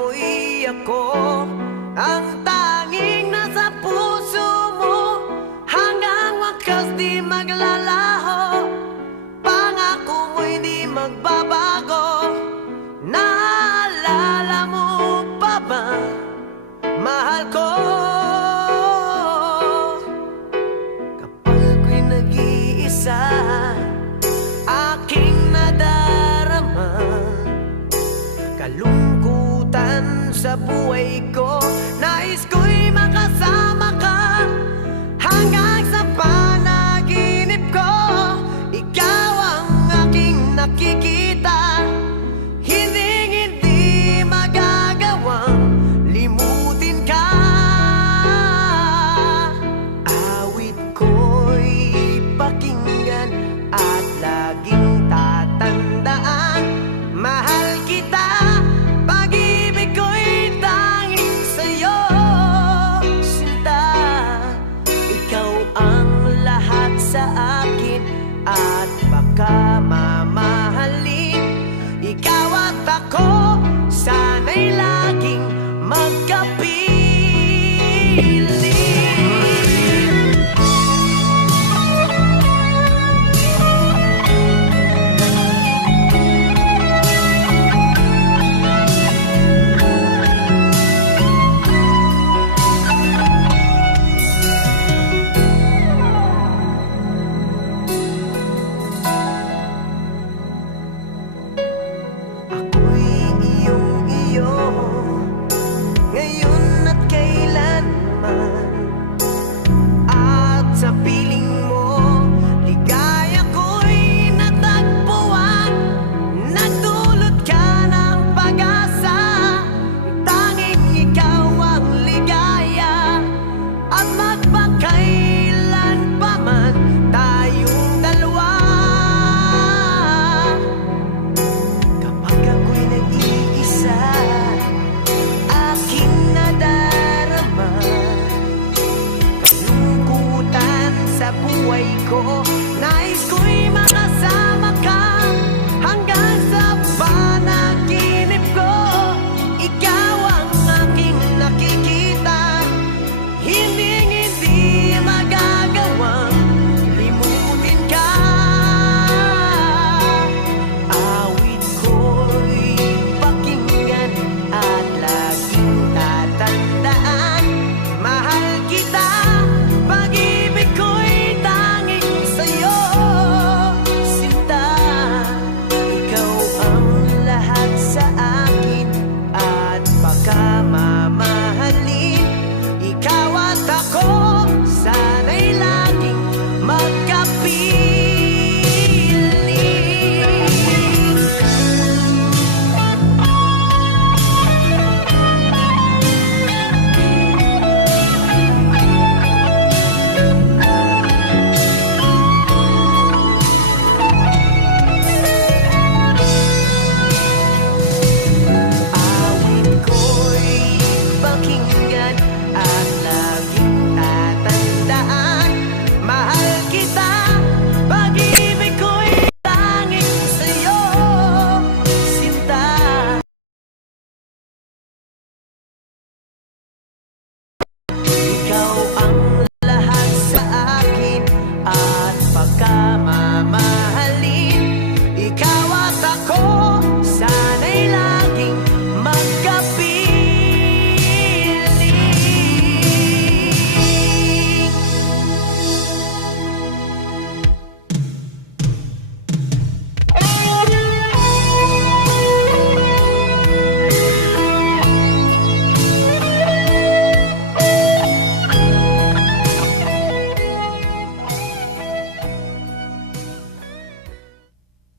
mo'y ako, ang tanging nasa puso mo, hanggang wakas di maglalaho. Pangako mo'y di magbabago. Naalala mo pa ba, mahal ko? Kapag ako'y nag-iisa, aking nadarama kalungkutan sa buhay ko. Nais ko'y makasama ka hanggang sa panaginip ko. Ikaw ang aking nakikita, hindi magagawang limutin ka. Awit ko'y pakinggan at laging tatandaan, mahal kita, pag-ibig ko'y tanging sa'yo, sinta. Ikaw ang lahat sa akin at baka mamahalin. Ikaw at ako, sana'y laging magkapiling. Sa piling mo, ligaya ko'y natagpuan. Nagdulot ka ng pag-asa, tanging ikaw ang ligaya. At magpakailan pa man tayong dalawa. Kapag ako'y nag-iisa, aking nadarama sa buhay ko.